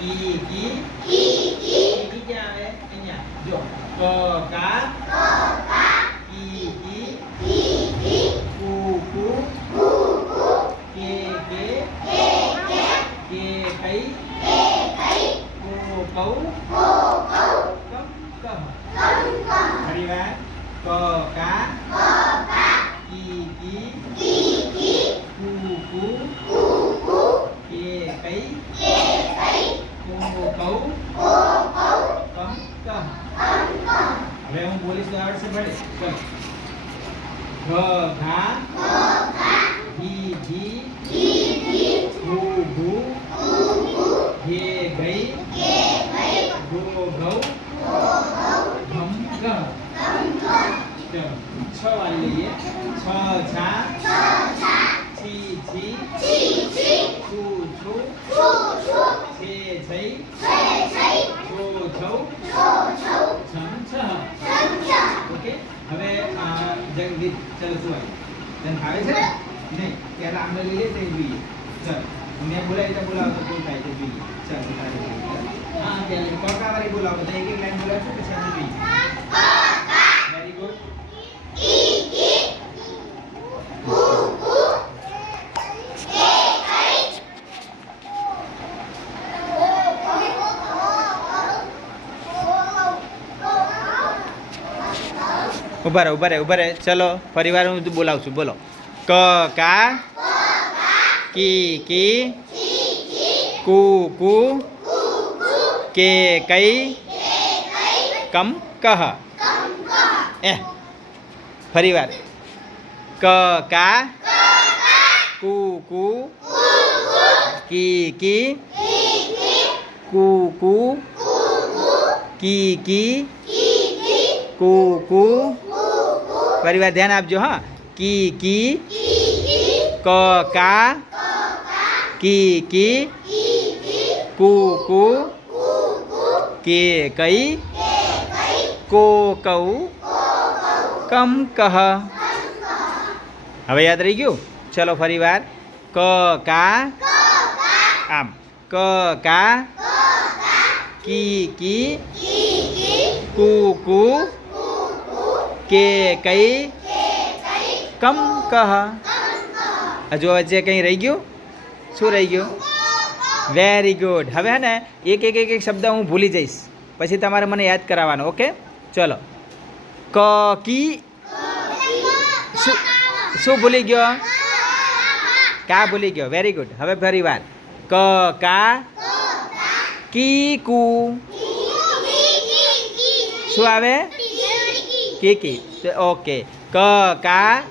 કી કી કી ક્યાં આવે અહીંયા જો ક કા કી કી કુ કુ કે કઈ કો કૌ કમ કહ ફરી વાર ક કા કી કુ કુ કે કઈ કો કૌ કમ કહ હવે હું બોલીશ તો આવડશે ભલે ચલો ઘ ઘા ઘી ઘૂ ઘૂ ઘે ગઈ ગો ગૌ ઘમ ગહ ચલો છ વાર લઈએ છ છા છી છી છું છું છે છઈ છો છૌ છમ છહ ઓકે હવે જંગીત ચલો શું તને આવે છે ને નહીં પહેલા આમને લઈએ તો જોઈએ ચલો મેં બોલાવી તો બોલાવો તો કોઈ થાય તો જોઈએ ચાલો હા પહેલા કોકા વાળી બોલાવો તો એક એક લાઈન બોલાવશો પછી આપણે જોઈએ વેરી ગુડ ઉભા રહે ચલો ફરીવાર હું બોલાવું છું બોલો ક કા કી કુ કુ કે કઈ કમ કહ ફરીવાર ક કા કુ કુ કી કુ કુ કી કુ કુ ફરીવાર ધ્યાન આપજો હા કી ક કા કી કુ કુ કે કઈ કો કૌ કમ કહ હવે યાદ રહી ગયું ચલો ફરીવાર ક કા આમ ક કા કી કુ કુ કે કઈ કમ કહ હજુ વચ્ચે કંઈ રહી ગયું શું રહી ગયું વેરી ગુડ હવે હે ને એક શબ્દ હું ભૂલી જઈશ પછી તમારે મને યાદ કરાવવાનો ઓકે ચલો ક કી શું ભૂલી ગયો કા ભૂલી ગયો વેરી ગુડ હવે ફરી વાર ક કા કી કુ શું આવે કી ઓકે ક કા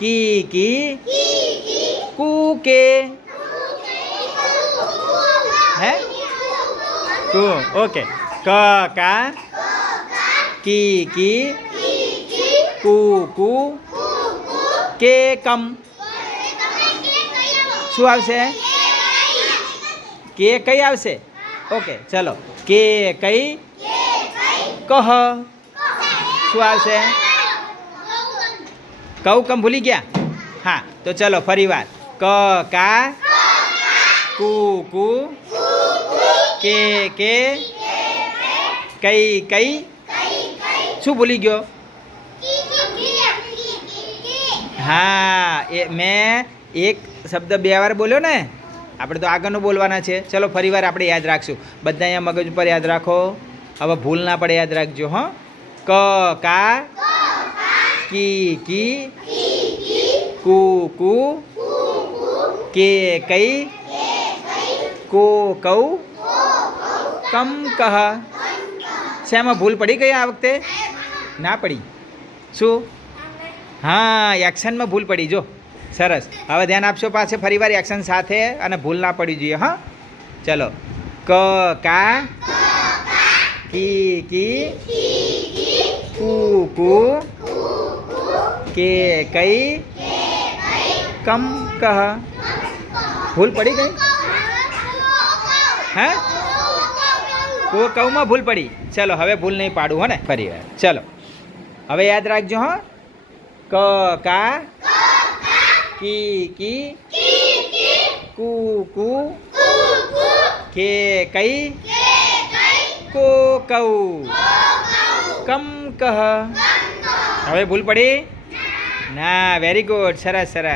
કી કુ કે હે કુ ઓકે ક કા કી કુ કે કમ શું આવશે કે કઈ આવશે ઓકે ચલો કે કઈ કહ શું આવશે કઉ કમ ભૂલી ગયા હા તો ચલો ફરી વાર ક કા કુ કે કઈ શું ભૂલી ગયો હા એ મેં એક શબ્દ બે વાર બોલ્યો ને આપણે તો આગળનું બોલવાના છે ચલો ફરી વાર આપણે યાદ રાખશું બધા અહીંયા મગજ ઉપર યાદ રાખો હવે ભૂલ ના પડે યાદ રાખજો હં ક કા કી કુ કે કઈ કો કૌ કમ કહ શેમાં ભૂલ પડી ગઈ આ વખતે ના પડી શું હા એક્શનમાં ભૂલ પડી જો સરસ હવે ધ્યાન આપશો પાછે ફરીવાર એક્શન સાથે અને ભૂલ ના પડી જોઈએ હા ચલો ક કા કી કુ કે કઈ કમ કહ ભૂલ પડી ગઈ હે કો કૌમાં ભૂલ પડી ચલો હવે ભૂલ નહીં પાડું હો ને ફરી વાર ચલો હવે યાદ રાખજો હા ક કા કી કુ કે કઈ કો કઉ કમ કહ હવે ભૂલ પડી ના વેરી ગુડ સરસ સરસ